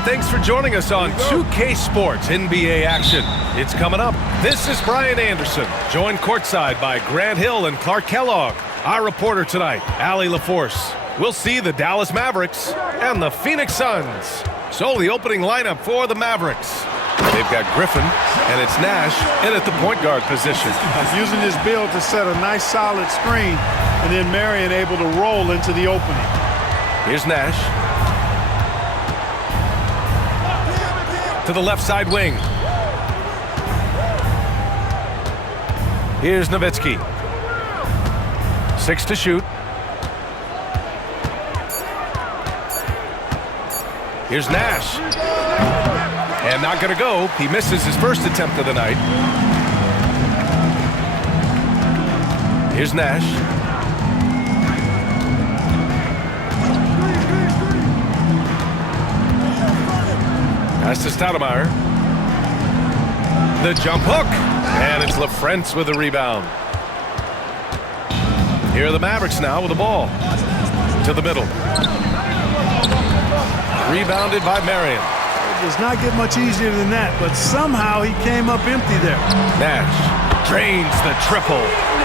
and thanks for joining us on 2K Sports NBA action. It's coming up. This is Brian Anderson, joined courtside by Grant Hill and Clark Kellogg. Our reporter tonight, Allie LaForce. We'll see the Dallas Mavericks and the Phoenix Suns. So the opening lineup for the Mavericks. They've got Griffin, and it's Nash in at the point guard position. He's using his build to set a nice solid screen, and then Marion able to roll into the opening. Here's Nash. To the left side wing. Here's Nowitzki. 6 to shoot. Here's Nash. And not going to go. He misses his first attempt of the night. Here's Nash. Pass to Stoudemire. The jump hook. And it's LaFrentz with the rebound. Here are the Mavericks now with the ball. To the middle. Rebounded by Marion. It does not get much easier than that, but somehow he came up empty there. Nash drains the triple.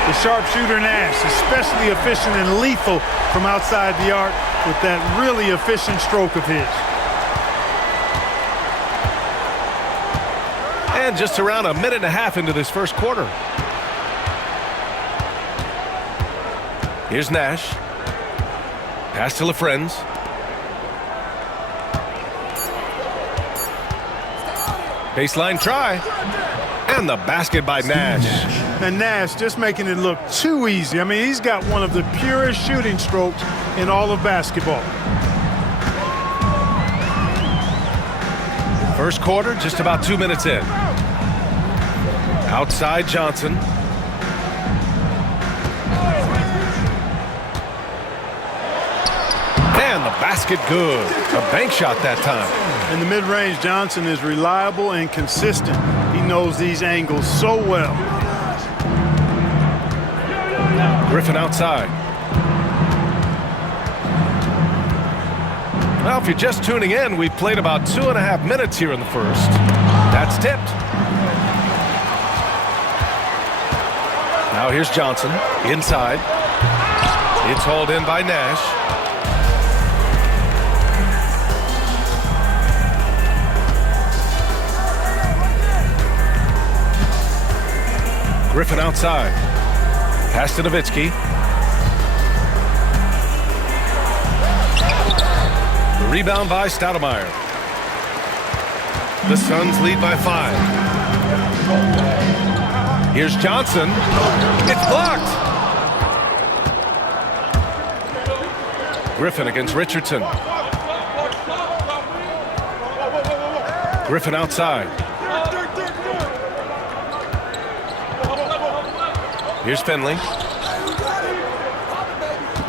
The sharpshooter Nash, especially efficient and lethal from outside the arc with that really efficient stroke of his. And just around a minute and a half into this first quarter. Here's Nash. Pass to LaFrentz. Baseline try. And the basket by Nash. And Nash just making it look too easy. I mean, he's got one of the purest shooting strokes in all of basketball. First quarter, just about 2 minutes in. Outside Johnson. And the basket good. A bank shot that time. In the mid-range, Johnson is reliable and consistent. He knows these angles so well. Griffin outside. Well, if you're just tuning in, we've played about 2.5 minutes here in the first. That's tipped. Now here's Johnson inside. It's hauled in by Nash. Griffin outside. Pass to Nowitzki. The rebound by Stoudemire. The Suns lead by 5. Here's Johnson. It's blocked. Griffin against Richardson. Griffin outside. Here's Finley.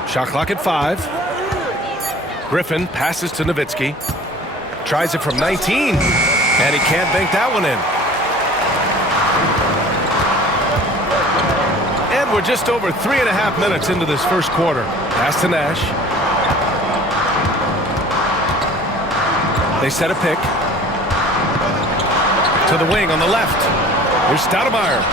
Shot clock at 5. Griffin passes to Nowitzki. Tries it from 19. And he can't bank that one in. And we're just over 3.5 minutes into this first quarter. Pass to Nash. They set a pick. To the wing on the left. Here's Stoudemire.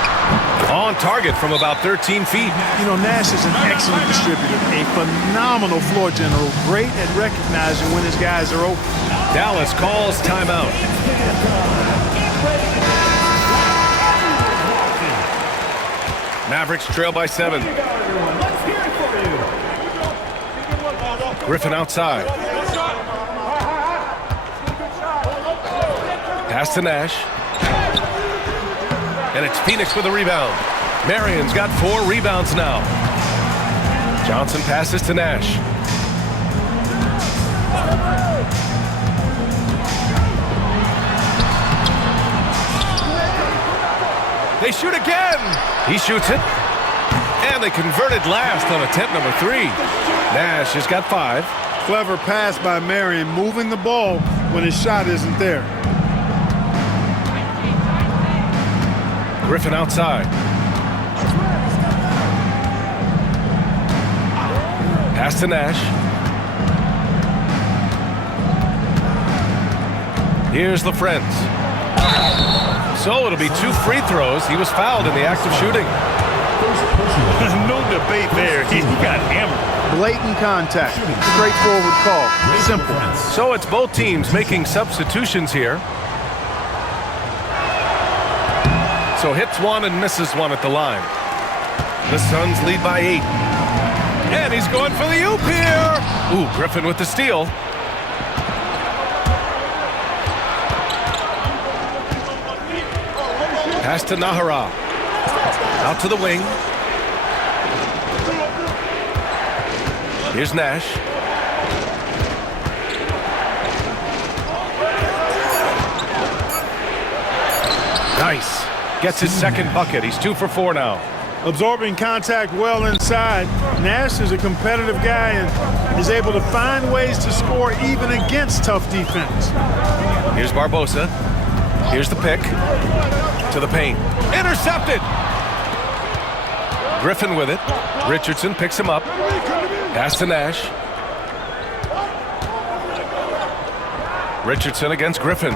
On target from about 13 feet. You know, Nash is an excellent distributor, a phenomenal floor general, great at recognizing when his guys are open. Dallas calls timeout. Mavericks trail by 7. Griffin outside. Pass to Nash. And it's Phoenix with a rebound. Marion's got 4 rebounds now. Johnson passes to Nash. They shoot again. He shoots it. And they converted last on attempt number 3. Nash has got 5. Clever pass by Marion, moving the ball when his shot isn't there. Griffin outside. Pass to Nash. Here's LaFrenz. So it'll be 2 free throws. He was fouled in the act of shooting. No debate there. He got hammered. Blatant contact. Straightforward call. Simple. So it's both teams making substitutions here. So hits one and misses one at the line. The Suns lead by 8. And he's going for the oop here. Ooh, Griffin with the steal. Pass to Nahara. Out to the wing. Here's Nash. Nice. Gets his second bucket. He's 2 for 4 now. Absorbing contact well inside. Nash is a competitive guy and is able to find ways to score even against tough defense. Here's Barbosa. Here's the pick. To the paint. Intercepted! Griffin with it. Richardson picks him up. Pass to Nash. Richardson against Griffin.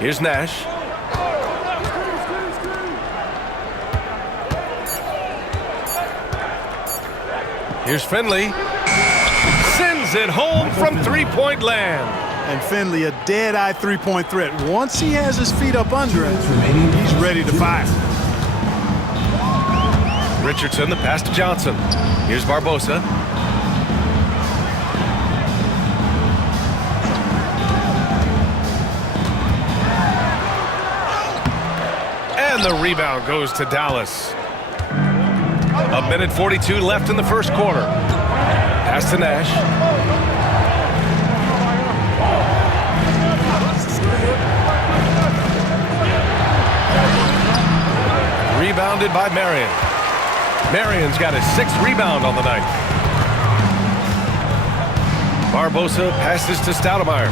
Here's Nash. Here's Finley. Sends it home from three-point land. And Finley, a dead-eye three-point threat. Once he has his feet up under it, he's ready to fire. Richardson, the pass to Johnson. Here's Barbosa. And the rebound goes to Dallas. 1:42 left in the first quarter. Pass to Nash. Rebounded by Marion. Marion's got his 6th rebound on the night. Barbosa passes to Stoudemire.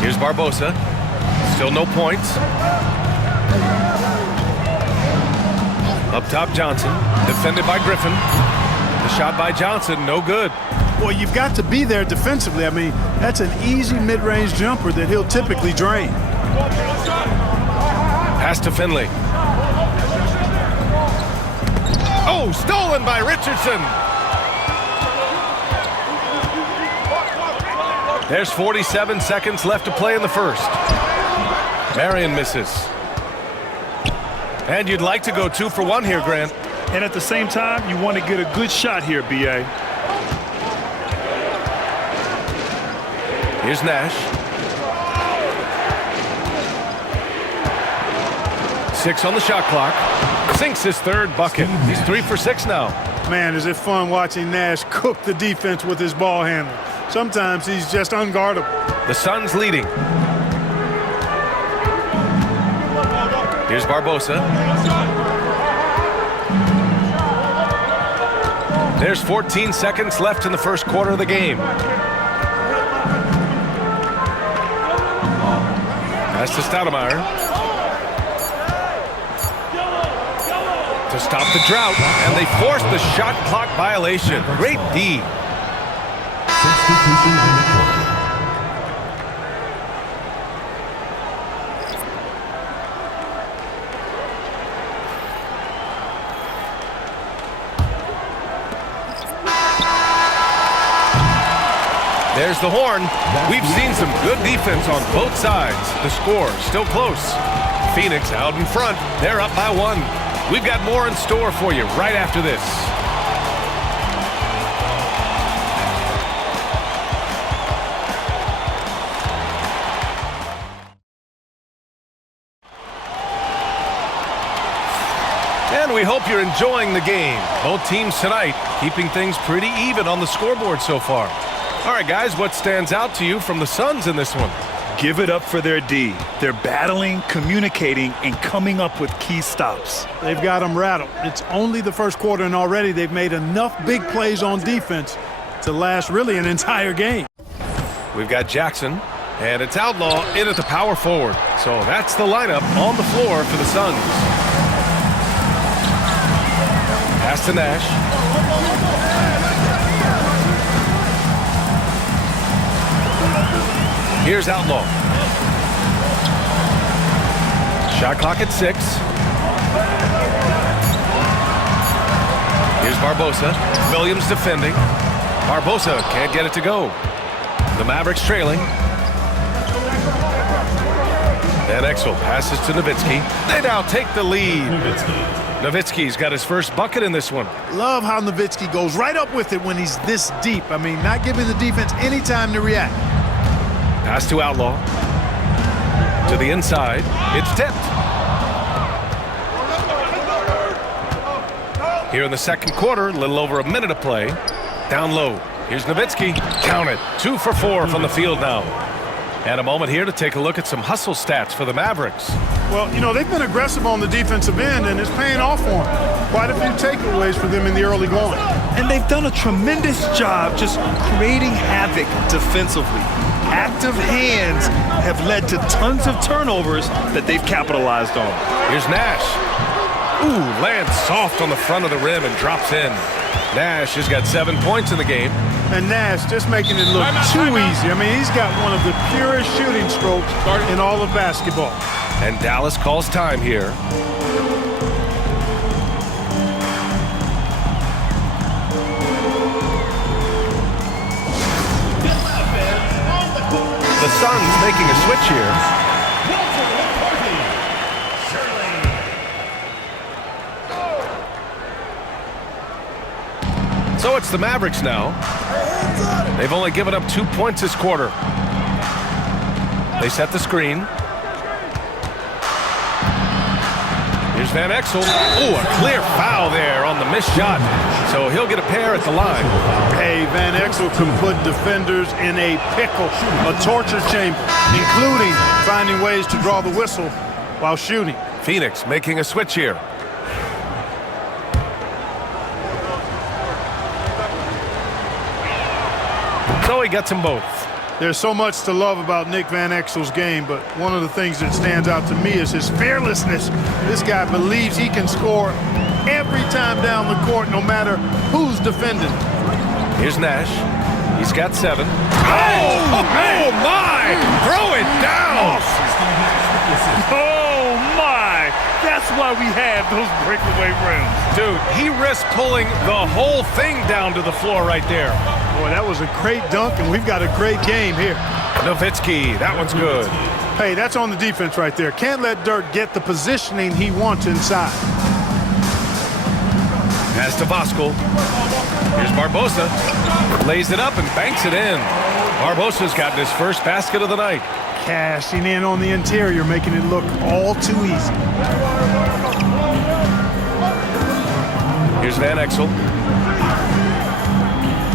Here's Barbosa. Still no points. Up top, Johnson. Defended by Griffin. The shot by Johnson, no good. Well, you've got to be there defensively. I mean, that's an easy mid-range jumper that he'll typically drain. Pass to Finley. Oh, stolen by Richardson. There's 47 seconds left to play in the first. Marion misses. And you'd like to go 2 for 1 here, Grant. And at the same time, you want to get a good shot here, B.A. Here's Nash. 6 on the shot clock. Sinks his 3rd bucket. He's 3 for 6 now. Man, is it fun watching Nash cook the defense with his ball handling. Sometimes he's just unguardable. The Suns leading. Here's Barbosa. There's 14 seconds left in the first quarter of the game. Pass to Stoudemire. To stop the drought, and they force the shot clock violation. Great D. There's the horn. We've seen some good defense on both sides. The score still close. Phoenix out in front. They're up by 1. We've got more in store for you right after this. And we hope you're enjoying the game. Both teams tonight keeping things pretty even on the scoreboard so far. All right, guys, what stands out to you from the Suns in this one? Give it up for their D. They're battling, communicating, and coming up with key stops. They've got them rattled. It's only the first quarter, and already they've made enough big plays on defense to last really an entire game. We've got Jackson, and it's Outlaw in at the power forward. So that's the lineup on the floor for the Suns. Pass to Nash. Here's Outlaw. Shot clock at 6. Here's Barbosa. Williams defending. Barbosa can't get it to go. The Mavericks trailing. Van Exel passes to Nowitzki. They now take the lead. Nowitzki's got his first bucket in this one. Love how Nowitzki goes right up with it when he's this deep. I mean, not giving the defense any time to react. Pass to Outlaw. To the inside. It's tipped. Here in the second quarter, a little over a minute of play. Down low. Here's Nowitzki. Count it. 2 for 4 from the field now. And a moment here to take a look at some hustle stats for the Mavericks. Well, you know, they've been aggressive on the defensive end, and it's paying off for them. Quite a few takeaways for them in the early going. And they've done a tremendous job just creating havoc defensively. Active hands have led to tons of turnovers that they've capitalized on. Here's Nash. Ooh, lands soft on the front of the rim and drops in. Nash has got 7 points in the game. And Nash just making it look too easy. I mean, he's got one of the purest shooting strokes in all of basketball. And Dallas calls time here. The Suns making a switch here. So it's the Mavericks now. They've only given up 2 points this quarter. They set the screen. Here's Van Exel. Ooh, a clear foul there on the missed shot. So he'll get a pair at the line. Hey, Van Exel can put defenders in a pickle, a torture chamber, including finding ways to draw the whistle while shooting. Phoenix making a switch here. So he gets them both. There's so much to love about Nick Van Exel's game, but one of the things that stands out to me is his fearlessness. This guy believes he can score every time down the court, no matter who's defending. Here's Nash. He's got 7. Oh my! Throw it down! Oh, my! That's why we have those breakaway rims. Dude, he risked pulling the whole thing down to the floor right there. Boy, that was a great dunk, and we've got a great game here. Nowitzki, that one's good. Hey, that's on the defense right there. Can't let Dirk get the positioning he wants inside. Pass to Voskuhl. Here's Barbosa. Lays it up and banks it in. Barbosa's gotten his first basket of the night. Cashing in on the interior, making it look all too easy. Here's Van Exel.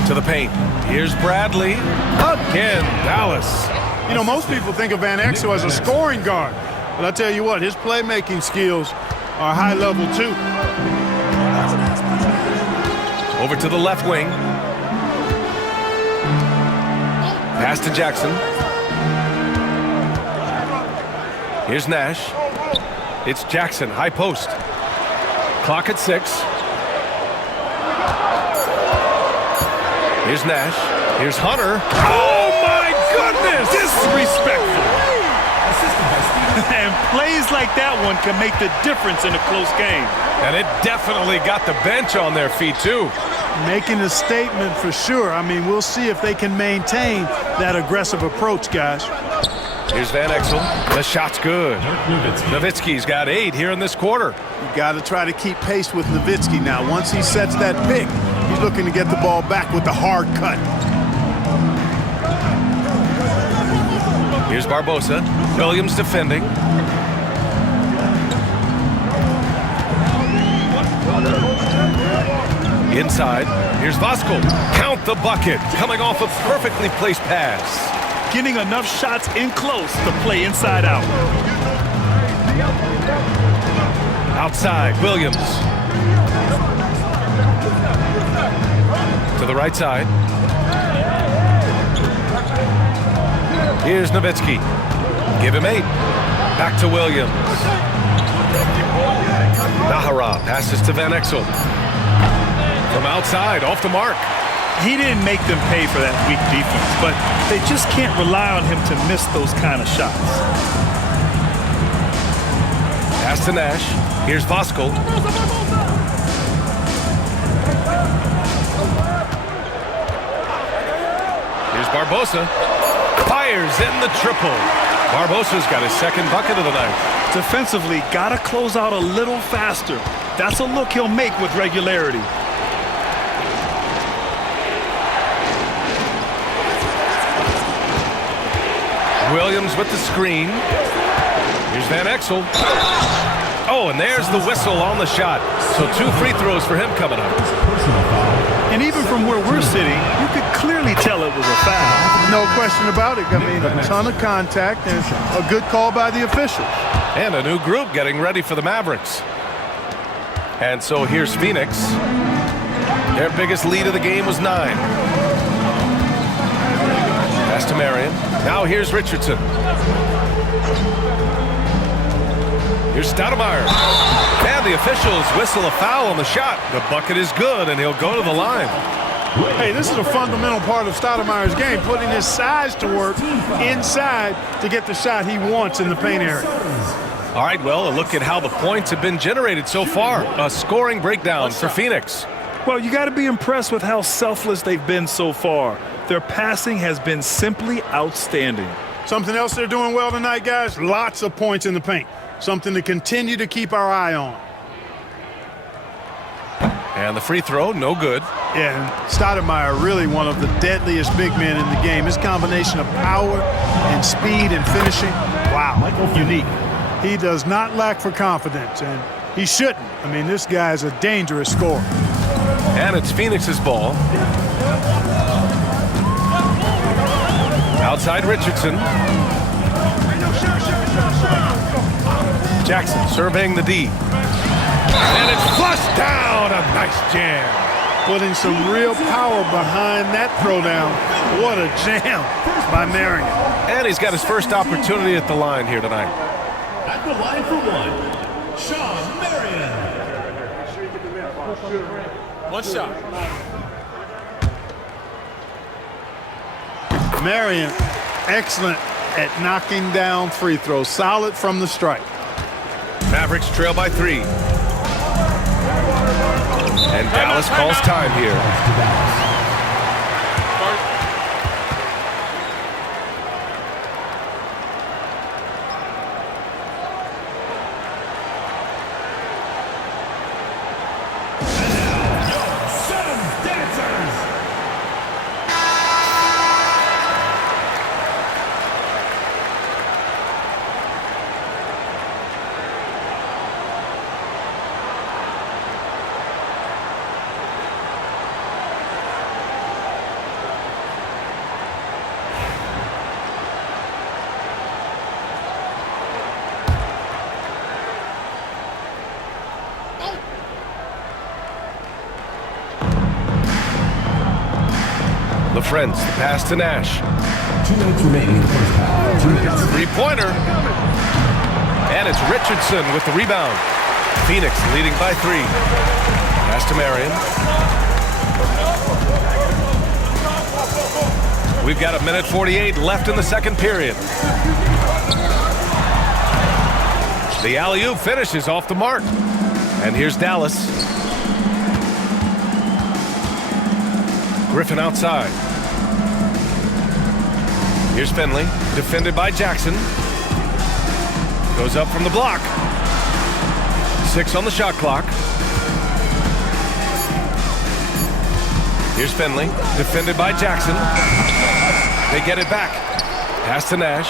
To the paint. Here's Bradley. Again, Dallas. You know, most people think of Van Exel as a scoring guard. But I tell you what, his playmaking skills are high level too. Over to the left wing. Pass to Jackson. Here's Nash. It's Jackson, high post. Clock at 6. Here's Nash. Here's Hunter. Oh, my goodness! Disrespectful. And plays like that one can make the difference in a close game. And it definitely got the bench on their feet, too. Making a statement for sure. I mean, we'll see if they can maintain that aggressive approach, guys. Here's Van Exel. The shot's good. Nowitzki's got 8 here in this quarter. You got to try to keep pace with Nowitzki now. Once he sets that pick, he's looking to get the ball back with the hard cut. Here's Barbosa. Williams defending. Inside. Here's Voskuhl. Count the bucket. Coming off a perfectly placed pass. Getting enough shots in close to play inside out. Outside, Williams. To the right side. Here's Nowitzki. Give him 8. Back to Williams. Nahara passes to Van Exel. From outside, off the mark. he didn't make them pay for that weak defense, but they just can't rely on him to miss those kind of shots. Pass to Nash. Here's Voskuhl. Here's Barbosa. Fires in the triple. Barbosa's got his second bucket of the night. Defensively, got to close out a little faster. That's a look he'll make with regularity. Williams with the screen. Here's Van Exel. Oh, and there's the whistle on the shot. So 2 free throws for him coming up. And even from where we're sitting, you could clearly tell it was a foul. No question about it. I mean, a ton of contact and a good call by the officials. And a new group getting ready for the Mavericks. And so here's Phoenix. Their biggest lead of the game was 9. Pass to Marion. Now here's Richardson. Here's Stoudemire. And the officials whistle a foul on the shot. The bucket is good, and he'll go to the line. Hey, this is a fundamental part of Stoudemire's game, putting his size to work inside to get the shot he wants in the paint area. All right, well, a look at how the points have been generated so far. A scoring breakdown for Phoenix. Well, you got to be impressed with how selfless they've been so far. Their passing has been simply outstanding. Something else they're doing well tonight, guys, lots of points in the paint. Something to continue to keep our eye on. And the free throw, no good. Yeah, and Stoudemire really one of the deadliest big men in the game. His combination of power and speed and finishing, wow, unique. He does not lack for confidence, and he shouldn't. I mean, this guy's a dangerous scorer. And it's Phoenix's ball. Outside Richardson. Jackson surveying the D. And it's flushed down. A nice jam. Putting some real power behind that throwdown. What a jam by Marion. And he's got his first opportunity at the line here tonight. At the line for 1, Sean Marion. One shot. Marion, excellent at knocking down free throws. Solid from the stripe. Mavericks trail by 3. And Dallas calls time here. LaFrentz, the pass to Nash. 2 minutes remaining in the first half. 2 minutes. Three-pointer. And it's Richardson with the rebound. Phoenix leading by 3. Pass to Marion. We've got 1:48 left in the second period. The alley-oop finishes off the mark. And here's Dallas. Griffin outside. Here's Finley, defended by Jackson. Goes up from the block. 6 on the shot clock. Here's Finley, defended by Jackson. They get it back. Pass to Nash.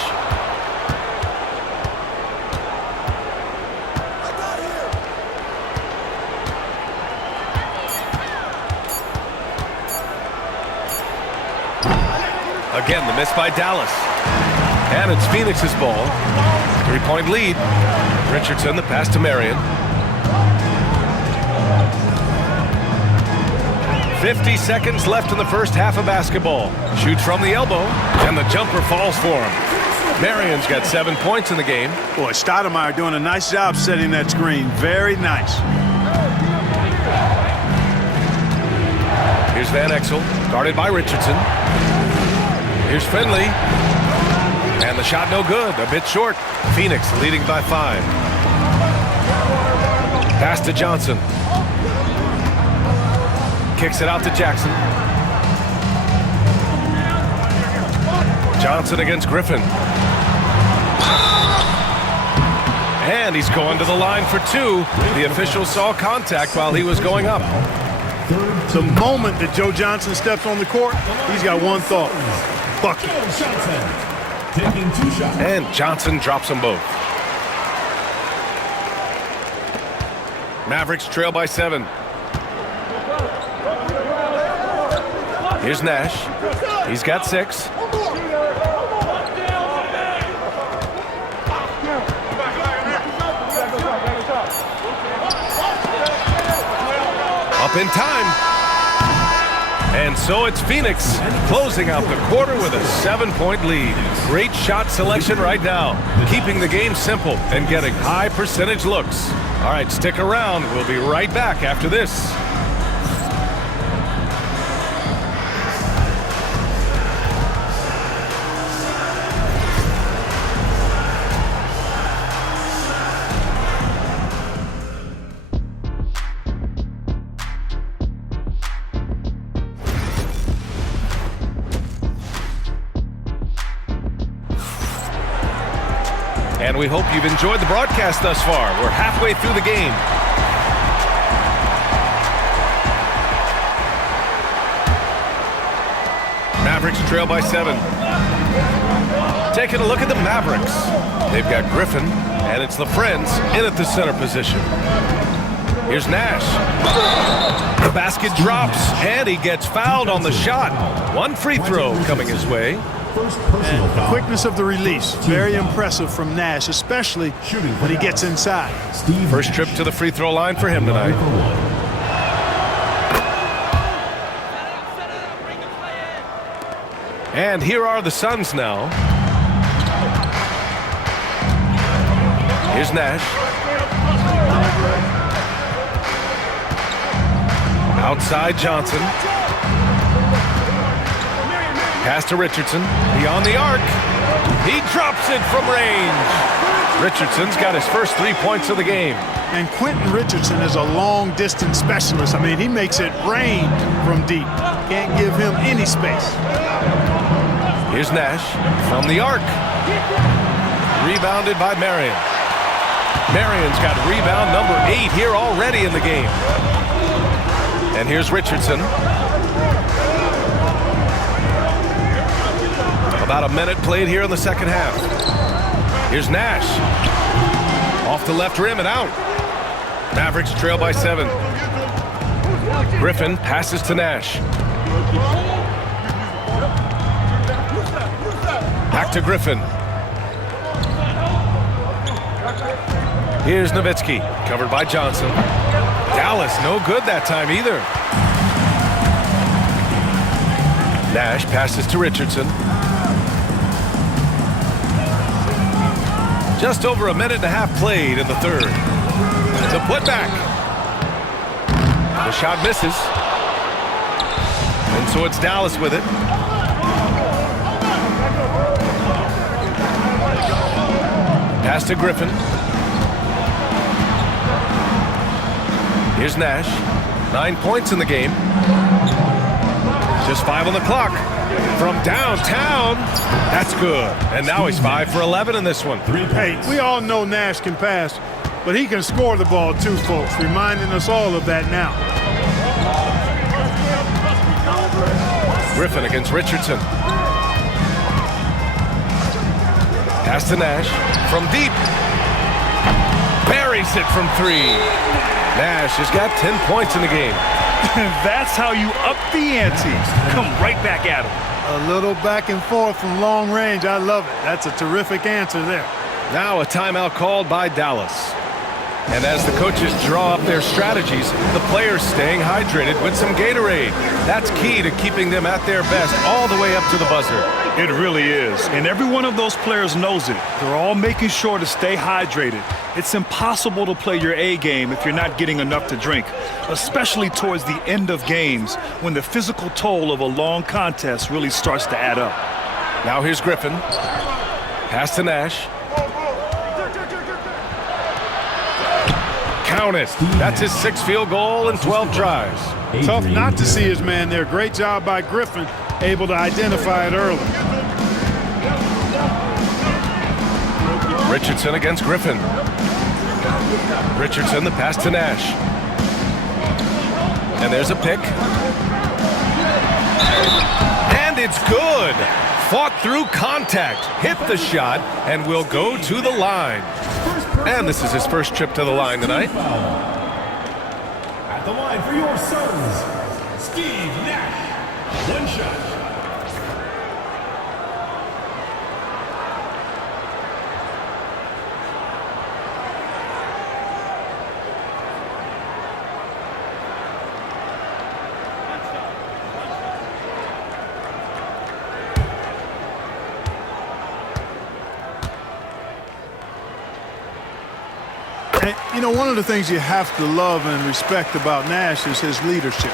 Again, the miss by Dallas. And it's Phoenix's ball. 3-point lead. Richardson, the pass to Marion. 50 seconds left in the first half of basketball. Shoots from the elbow, and the jumper falls for him. Marion's got 7 points in the game. Boy, Stoudemire doing a nice job setting that screen. Very nice. Here's Van Exel, guarded by Richardson. Here's Finley. And the shot no good, a bit short. Phoenix leading by 5. Pass to Johnson. Kicks it out to Jackson. Johnson against Griffin. And he's going to the line for 2. The official saw contact while he was going up. The moment that Joe Johnson steps on the court, he's got one thought. Bucket. Taking 2 shots. And Johnson drops them both. Mavericks trail by 7. Here's Nash. He's got 6. Up in time. And so it's Phoenix closing out the quarter with a 7-point lead. Great shot selection right now, keeping the game simple and getting high percentage looks. All right, stick around. We'll be right back after this. And we hope you've enjoyed the broadcast thus far. We're halfway through the game. Mavericks trail by 7. Taking a look at the Mavericks. They've got Griffin, and it's LaFrentz in at the center position. Here's Nash. The basket drops, and he gets fouled on the shot. 1 free throw coming his way. And the quickness of the release, very impressive from Nash, especially when he gets inside. First trip to the free throw line for him tonight. And here are the Suns now. Here's Nash. Outside Johnson. Pass to Richardson. Beyond the arc. He drops it from range. Richardson's got his first 3 points of the game. And Quentin Richardson is a long-distance specialist. I mean, he makes it rain from deep. Can't give him any space. Here's Nash from the arc. Rebounded by Marion. Marion's got rebound number 8 here already in the game. And here's Richardson. About a minute played here in the second half. Here's Nash. Off the left rim and out. Mavericks trail by 7. Griffin passes to Nash. Back to Griffin. Here's Nowitzki, covered by Johnson. Dallas, no good that time either. Nash passes to Richardson. Just over a minute and a half played in the third. The putback. The shot misses. And so it's Dallas with it. Pass to Griffin. Here's Nash. 9 points in the game. Just 5 on the clock. From downtown. That's good. And now he's 5 for 11 in this one. Hey, we all know Nash can pass, but he can score the ball too, folks. Reminding us all of that now. Griffin against Richardson. Pass to Nash. From deep. Buries it from 3. Nash has got 10 points in the game. That's how you up the ante. Come right back at him. A little back and forth from long range. I love it. That's a terrific answer there. Now a timeout called by Dallas. And as the coaches draw up their strategies, the players staying hydrated with some Gatorade. That's key to keeping them at their best all the way up to the buzzer. It really is. And every one of those players knows it. They're all making sure to stay hydrated. It's impossible to play your A game if you're not getting enough to drink, especially towards the end of games when the physical toll of a long contest really starts to add up. Now here's Griffin. Pass to Nash. Count it. That's his 6th field goal in 12 tries. Tough not to see his man there. Great job by Griffin, able to identify it early. Richardson against Griffin. Richardson, the pass to Nash. And there's a pick. And it's good. Fought through contact, hit the shot, and will go to the line. And this is his first trip to the line tonight. At the line for your Suns, Steve Nash. 1 shot. And, you know, one of the things you have to love and respect about Nash is his leadership.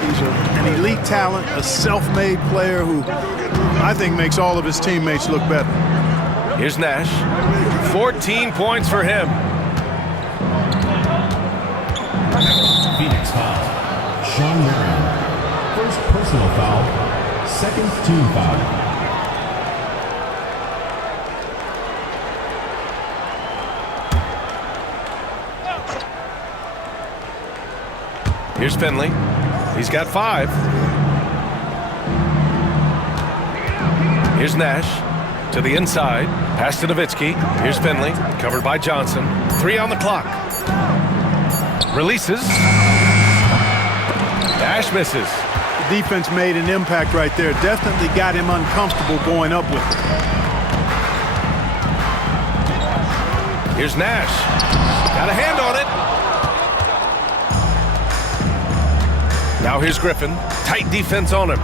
He's an elite talent, a self-made player who I think makes all of his teammates look better. Here's Nash. 14 points for him. Phoenix foul. Sean Marion. First personal foul. 2nd team foul. Here's Finley. He's got 5. Here's Nash to the inside. Pass to Nowitzki. Here's Finley. Covered by Johnson. 3 on the clock. Releases. Nash misses. The defense made an impact right there. Definitely got him uncomfortable going up with it. Here's Nash. Got a hand on it. Now here's Griffin. Tight defense on him.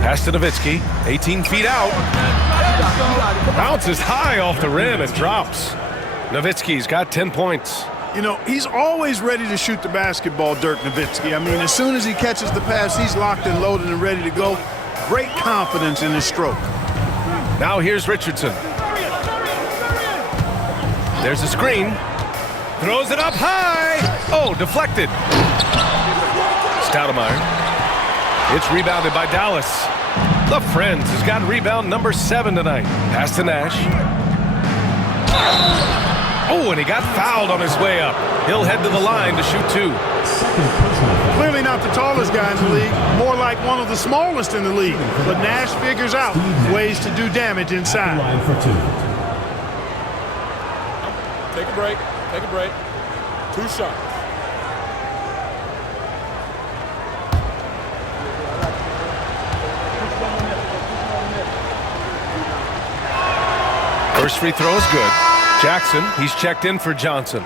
Pass to Nowitzki. 18 feet out. Bounces high off the rim and drops. Nowitzki's got 10 points. You know, he's always ready to shoot the basketball, Dirk Nowitzki. I mean, as soon as he catches the pass, he's locked and loaded and ready to go. Great confidence in his stroke. Now here's Richardson. There's a screen. Throws it up high. Oh, deflected. Stoudemire. It's rebounded by Dallas. The Friends has got rebound number 7 tonight. Pass to Nash. Oh, and he got fouled on his way up. He'll head to the line to shoot 2. Clearly not the tallest guy in the league, more like one of the smallest in the league. But Nash figures out ways to do damage inside. Line for 2. Take a break. Take a break. 2 shots. First free throw is good. Jackson, he's checked in for Johnson.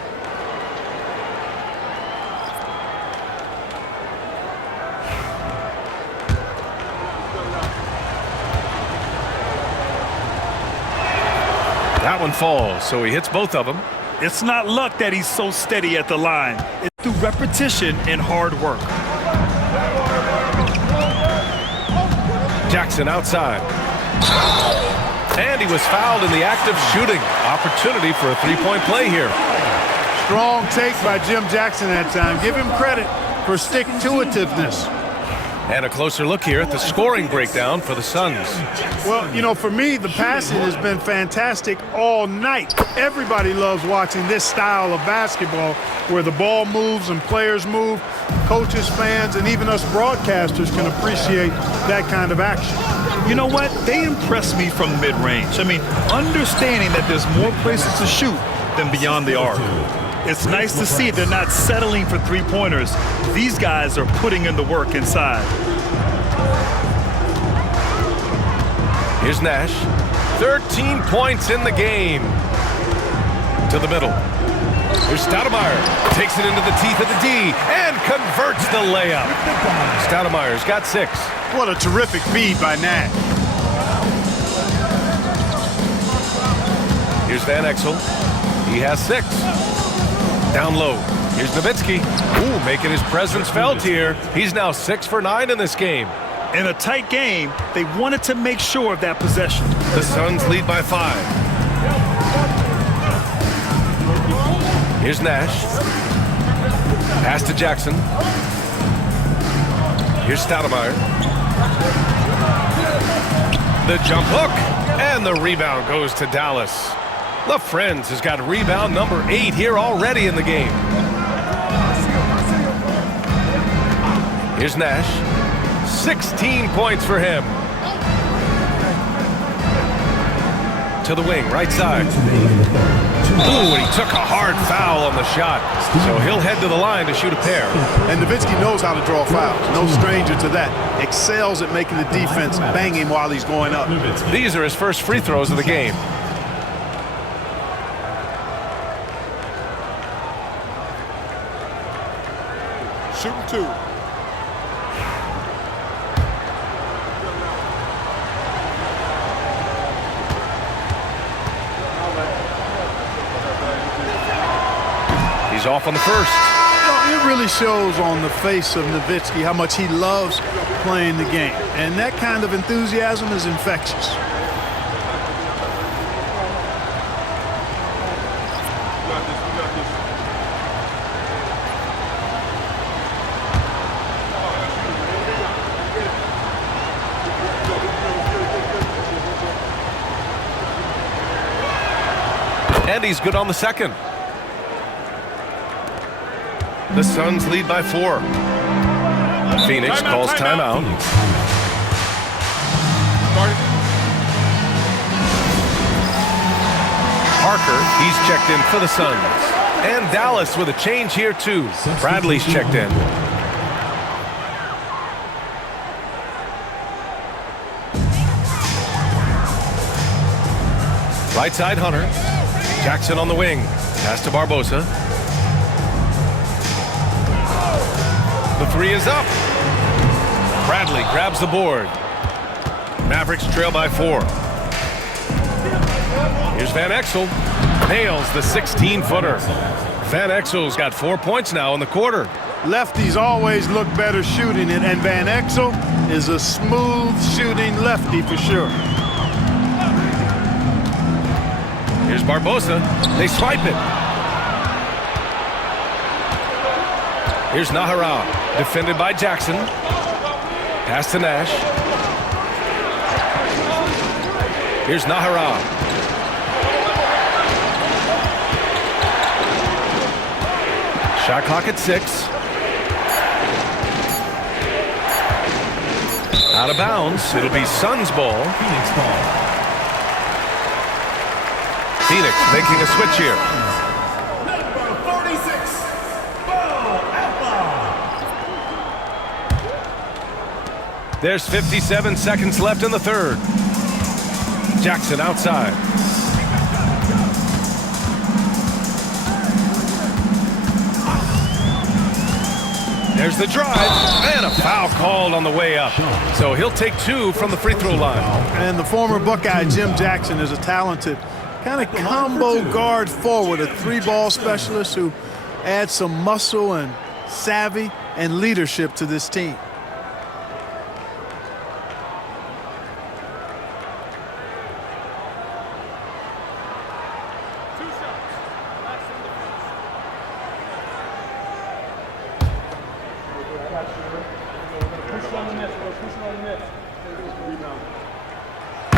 That one falls, so he hits both of them. It's not luck that he's so steady at the line. It's through repetition and hard work. Jackson outside. And he was fouled in the act of shooting. Opportunity for a 3-point play here. Strong take by Jim Jackson that time. Give him credit for stick-to-itiveness. And a closer look here at the scoring breakdown for the Suns. Well, you know, for me, the passing has been fantastic all night. Everybody loves watching this style of basketball where the ball moves and players move. Coaches, fans, and even us broadcasters can appreciate that kind of action. You know what? They impress me from mid-range. I mean, understanding that there's more places to shoot than beyond the arc. It's nice to see they're not settling for 3-pointers. These guys are putting in the work inside. Here's Nash. 13 points in the game. To the middle. Here's Stoudemire. Takes it into the teeth of the D and converts the layup. Stoudemire's got 6. What a terrific feed by Nash. Here's Van Exel. He has 6. Down low. Here's Nowitzki. Ooh, making his presence felt here. He's now 6 for 9 in this game. In a tight game, they wanted to make sure of that possession. The Suns lead by 5. Here's Nash. Pass to Jackson. Here's Stoudemire. The jump hook. And the rebound goes to Dallas. The Friends has got rebound number 8 here already in the game. Here's Nash. 16 points for him. To the wing, right side. Ooh, and he took a hard foul on the shot. So he'll head to the line to shoot a pair. And Nowitzki knows how to draw fouls. No stranger to that. Excels at making the defense bang him while he's going up. These are his first free throws of the game. Shooting 2. He's off on the first. It really shows on the face of Nowitzki how much he loves playing the game. And that kind of enthusiasm is infectious. And he's good on the second. The Suns lead by 4. Phoenix calls timeout. Parker, he's checked in for the Suns. And Dallas with a change here too. Bradley's checked in. Right side, Hunter. Jackson on the wing. Pass to Barbosa. The 3 is up. Bradley grabs the board. Mavericks trail by 4. Here's Van Exel. Nails the 16-footer. Van Exel's got 4 points now in the quarter. Lefties always look better shooting it, and Van Exel is a smooth shooting lefty for sure. Here's Barbosa. They swipe it. Here's Nahara. Defended by Jackson. Pass to Nash. Here's Nahara. Shot clock at 6. Out of bounds. It'll be Suns ball. Phoenix ball. Phoenix making a switch here. Number 46. Ball Alpha. There's 57 seconds left in the third. Jackson outside. There's the drive, and a foul called on the way up. So he'll take 2 from the free throw line. And the former Buckeye Jim Jackson is a talented kind of combo guard forward, a 3-ball specialist who adds some muscle and savvy and leadership to this team.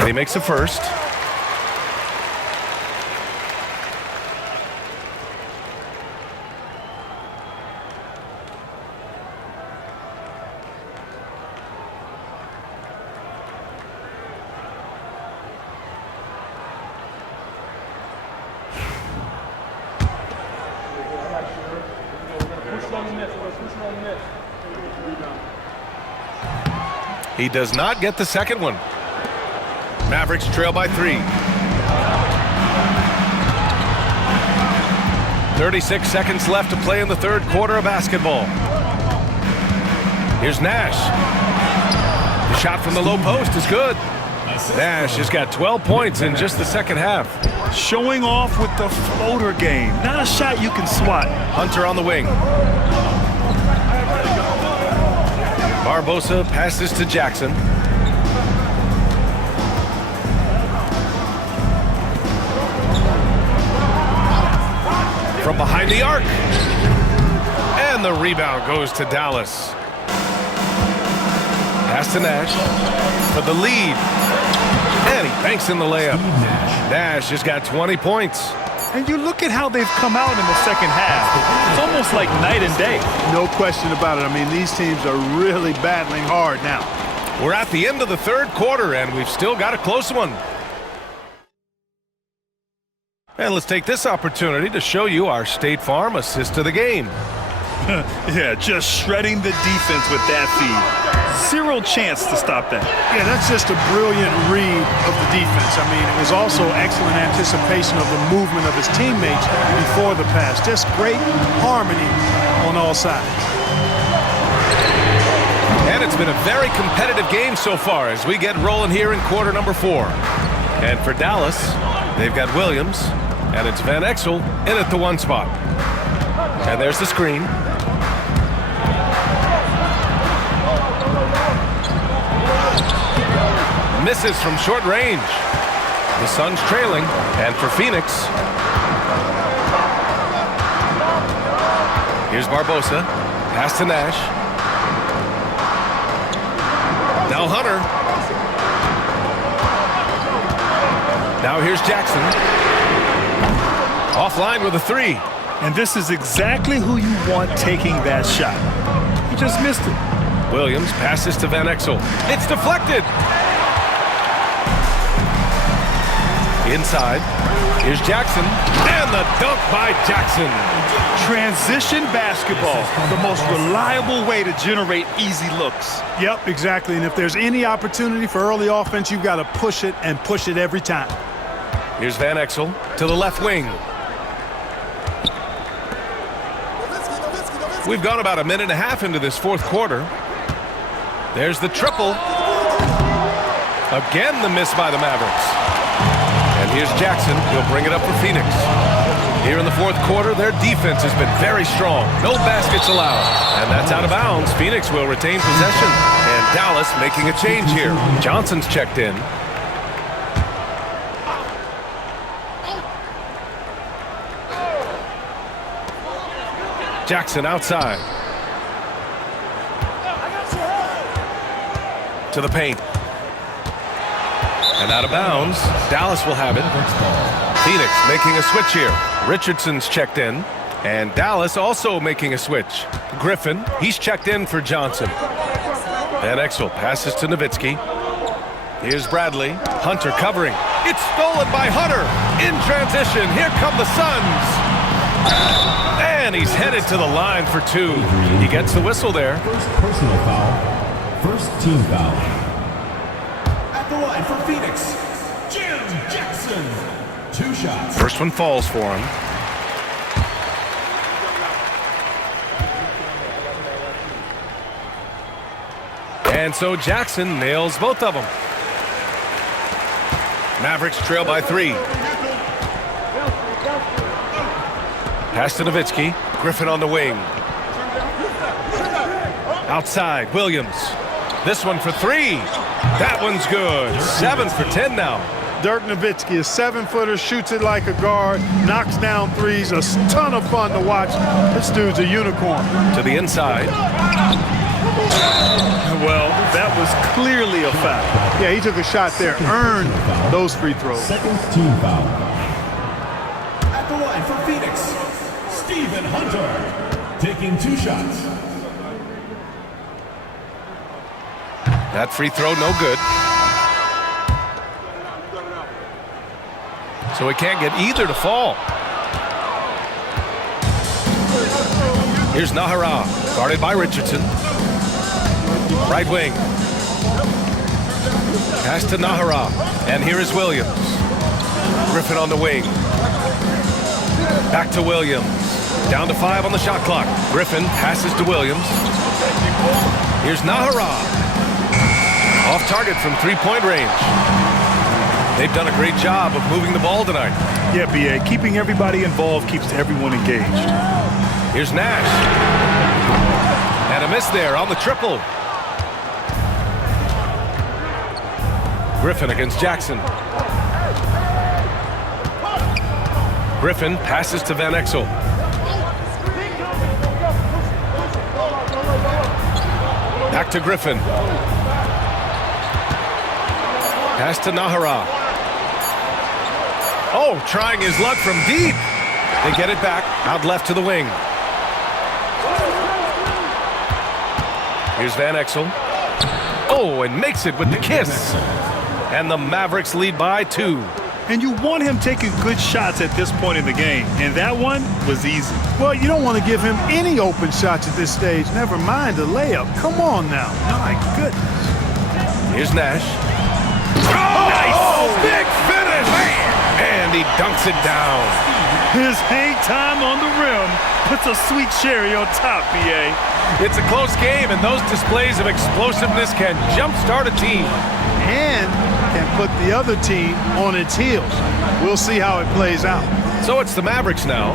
He makes the first. He does not get the second one. Mavericks trail by 3. 36 seconds left to play in the third quarter of basketball. Here's Nash. The shot from the low post is good. Nash has got 12 points in just the second half. Showing off with the floater game. Not a shot you can swat. Hunter on the wing. Barbosa passes to Jackson. From behind the arc. And the rebound goes to Dallas. Pass to Nash for the lead. And he banks in the layup. Nash has got 20 points. And you look at how they've come out in the second half. It's almost like night and day. No question about it. I mean, these teams are really battling hard now. We're at the end of the third quarter, and we've still got a close one. And let's take this opportunity to show you our State Farm assist of the game. Yeah, just shredding the defense with that feed. Zero chance to stop that. Yeah, that's just a brilliant read of the defense. I mean, it was also excellent anticipation of the movement of his teammates before the pass. Just great harmony on all sides. And it's been a very competitive game so far as we get rolling here in quarter number 4. And for Dallas, they've got Williams, and it's Van Exel in at the 1 spot. And there's the screen. Misses from short range. The Suns trailing, and for Phoenix, here's Barbosa. Pass to Nash. Now Hunter. Now here's Jackson. Offline with a 3. And this is exactly who you want taking that shot. He just missed it. Williams passes to Van Exel. It's deflected. Inside. Here's Jackson. And the dunk by Jackson. Transition basketball, the most reliable way to generate easy looks. Yep, exactly. And if there's any opportunity for early offense, you've got to push it and push it every time. Here's Van Exel to the left wing. We've gone about a minute and a half into this fourth quarter. There's the triple. Again, the miss by the Mavericks. And here's Jackson. He'll bring it up for Phoenix. Here in the fourth quarter, their defense has been very strong. No baskets allowed. And that's out of bounds. Phoenix will retain possession. And Dallas making a change here. Johnson's checked in. Jackson outside. To the paint. And out of bounds. Dallas will have it. Phoenix making a switch here. Richardson's checked in. And Dallas also making a switch. Griffin, he's checked in for Johnson. Van Exel passes to Nowitzki. Here's Bradley. Hunter covering. It's stolen by Hunter. In transition, here come the Suns. And he's headed to the line for 2. He gets the whistle there. First personal foul. First team foul. At the line for Phoenix, Jim Jackson. 2 shots. First one falls for him. And so Jackson nails both of them. Mavericks trail by 3. Pass to Nowitzki. Griffin on the wing. Outside, Williams. This one for 3. That one's good. 7 for 10 now. Dirk Nowitzki, a 7-footer, shoots it like a guard, knocks down threes. A ton of fun to watch. This dude's a unicorn. To the inside. Well, that was clearly a foul. Yeah, he took a shot there, earned those free throws. Second team foul. At the line for Phoenix, Stephen Hunter, taking 2 shots. That free throw no good. So he can't get either to fall. Here's Nahara, guarded by Richardson. Right wing. Pass to Nahara. And here is Williams. Griffin on the wing. Back to Williams. Down to 5 on the shot clock. Griffin passes to Williams. Here's Nahara. Off target from three-point range. They've done a great job of moving the ball tonight. Yeah, B.A. Keeping everybody involved keeps everyone engaged. Here's Nash. And a miss there on the triple. Griffin against Jackson. Griffin passes to Van Exel. Back to Griffin. Pass to Nahara. Oh, trying his luck from deep. They get it back, out left to the wing. Here's Van Exel. Oh, and makes it with the kiss. And the Mavericks lead by 2. And you want him taking good shots at this point in the game. And that one was easy. Well, you don't want to give him any open shots at this stage. Never mind a layup. Come on now. My goodness. Here's Nash. Oh, nice! Oh, big finish! And he dunks it down. His hang time on the rim puts a sweet cherry on top, B.A. It's a close game, and those displays of explosiveness can jumpstart a team. And can put the other team on its heels. We'll see how it plays out. So it's the Mavericks now.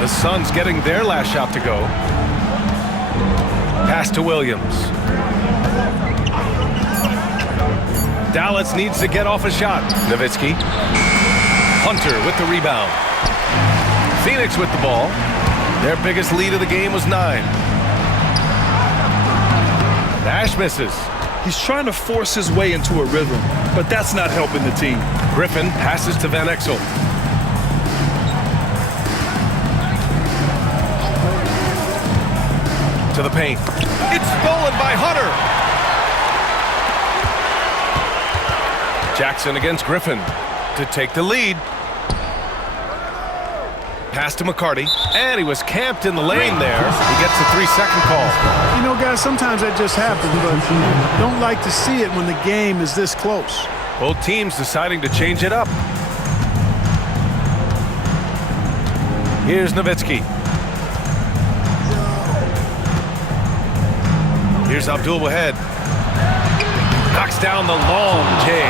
The Suns getting their last shot to go. Pass to Williams. Dallas needs to get off a shot. Nowitzki. Hunter with the rebound. Phoenix with the ball. Their biggest lead of the game was 9. Nash misses. He's trying to force his way into a rhythm, but that's not helping the team. Griffin passes to Van Exel. To the paint. It's stolen by Hunter. Jackson against Griffin to take the lead. Pass to McCarty, and he was camped in the lane there. He gets a 3-second call. You know, guys, sometimes that just happens, but don't like to see it when the game is this close. Both teams deciding to change it up. Here's Nowitzki. Here's Abdul-Wahid. Knocks down the long J.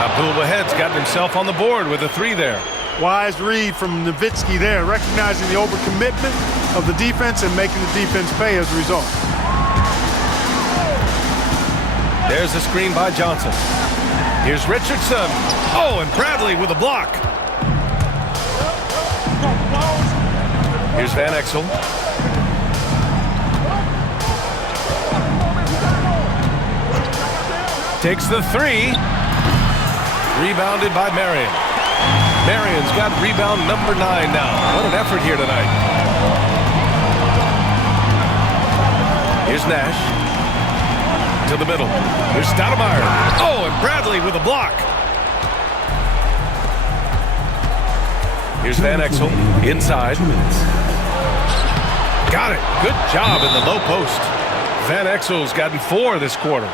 Abdul-Wahid's gotten himself on the board with a 3 there. Wise read from Nowitzki there, recognizing the overcommitment of the defense and making the defense pay as a result. There's the screen by Johnson. Here's Richardson. Oh, and Bradley with a block. Here's Van Exel. Takes the 3. Rebounded by Marion. Marion's got rebound number 9 now. What an effort here tonight. Here's Nash. To the middle. Here's Stoudemire. Oh, and Bradley with a block. Here's Van Exel. Inside. Got it. Good job in the low post. Van Exel's gotten 4 this quarter.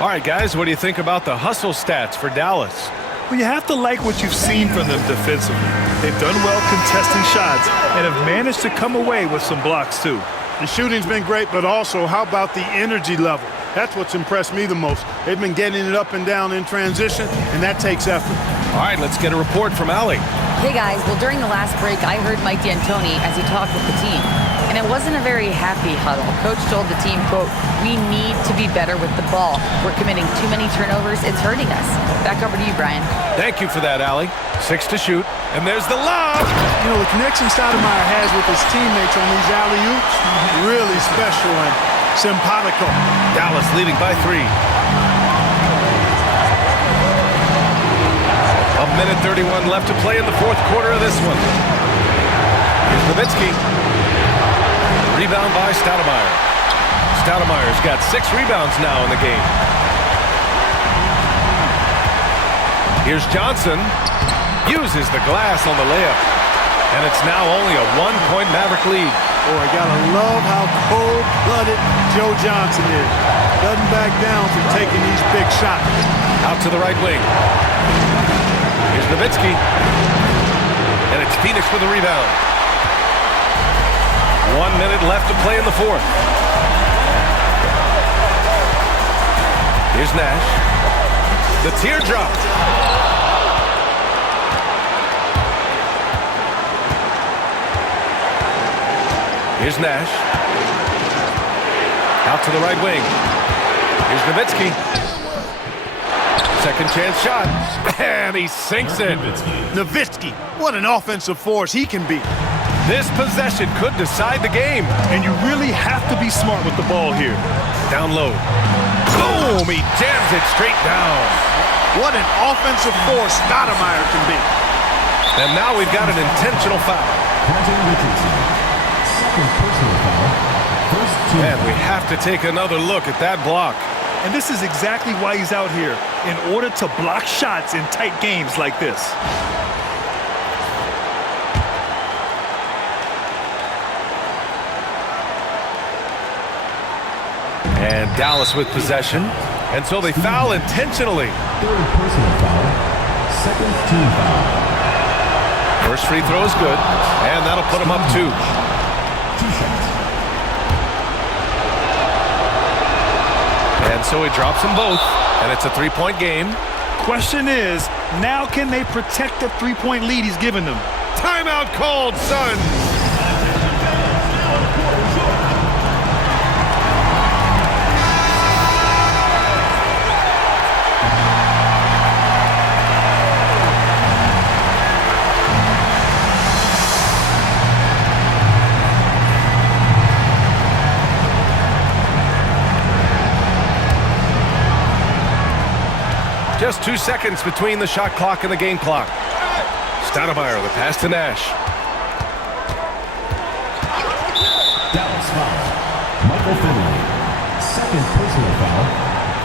All right, guys, what do you think about the hustle stats for Dallas? Well, you have to like what you've seen from them defensively. They've done well contesting shots and have managed to come away with some blocks, too. The shooting's been great, but also, how about the energy level? That's what's impressed me the most. They've been getting it up and down in transition, and that takes effort. All right, let's get a report from Allie. Hey, guys. Well, during the last break, I heard Mike D'Antoni as he talked with the team. And it wasn't a very happy huddle. Coach told the team, quote, "We need to be better with the ball. We're committing too many turnovers. It's hurting us." Back over to you, Brian. Thank you for that, Allie. 6 to shoot, and there's the lob. You know, the connection Stoudemire has with his teammates on these alley-oops, really special and simpatico. Dallas leading by 3. 1:31 left to play in the 4th quarter of this one. Here's Nowitzki. Rebound by Stoudemire. Stoudemire's got 6 rebounds now in the game. Here's Johnson. Uses the glass on the layup. And it's now only a 1-point Maverick lead. Boy, gotta love how cold-blooded Joe Johnson is. Doesn't back down from taking these big shots. Out to the right wing. Here's Nowitzki. And it's Phoenix with a rebound. 1 minute left to play in the fourth. Here's Nash. The teardrop. Here's Nash. Out to the right wing. Here's Nowitzki. Second chance shot. And he sinks it. Nowitzki, what an offensive force he can be. This possession could decide the game. And you really have to be smart with the ball here. Down low. Boom! He jams it straight down. What an offensive force Stoudemire can be. And now we've got an intentional foul. Second personal foul. First team. And we have to take another look at that block. And this is exactly why he's out here, in order to block shots in tight games like this. And Dallas with possession. And so they foul intentionally. Third personal foul. Second team foul. First free throw is good. And that'll put him up 2. 2 shots. And so he drops them both. And it's a 3-point game. Question is, now can they protect the 3-point lead he's given them? Timeout called, son. Just 2 seconds between the shot clock and the game clock. Stoudemire, the pass to Nash. Dallas foul. Michael Finley. Second personal foul.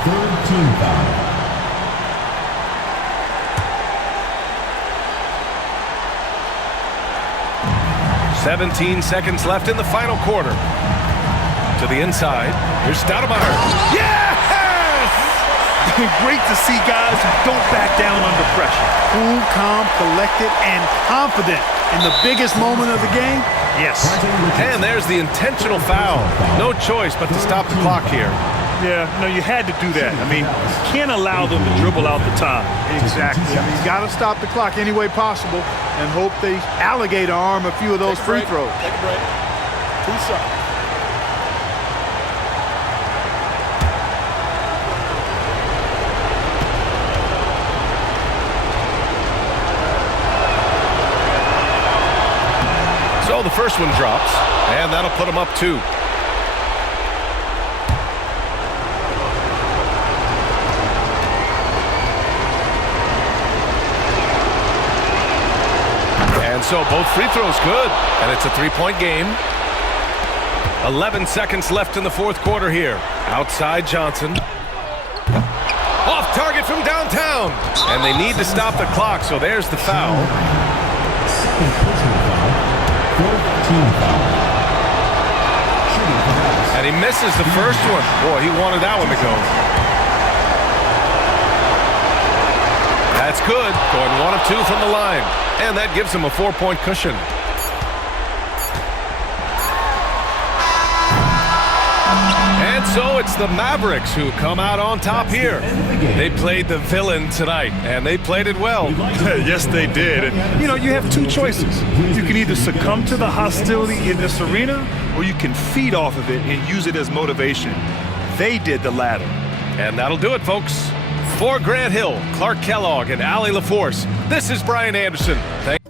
Third team foul. "17 seconds left in the final quarter. To the inside. Here's Stoudemire. Yes! Great to see guys who don't back down under pressure. Cool, calm, collected, and confident in the biggest moment of the game. Yes. And there's the intentional foul. No choice but to stop the clock here. Yeah, no, you had to do that. I mean, you can't allow them to dribble out the time. Exactly. I mean, you got to stop the clock any way possible and hope they alligator arm a few of those free throws. Take a break. 2 shots. So the first one drops, and that'll put him up 2. And so both free throws good, and it's a 3-point game. 11 seconds left in the fourth quarter here. Outside Johnson. Off target from downtown. And they need to stop the clock, so there's the foul. Second personal foul. Fourth team foul. And he misses the first one. Boy, he wanted that one to go. That's good. Going 1 of 2 from the line. And that gives him a 4-point cushion. And so it's the Mavericks who come out on top here. They played the villain tonight, and they played it well. Yes, they did. And, you know, you have 2 choices. You can either succumb to the hostility in this arena, or you can feed off of it and use it as motivation. They did the latter. And that'll do it, folks. For Grant Hill, Clark Kellogg, and Allie LaForce, this is Brian Anderson. Thank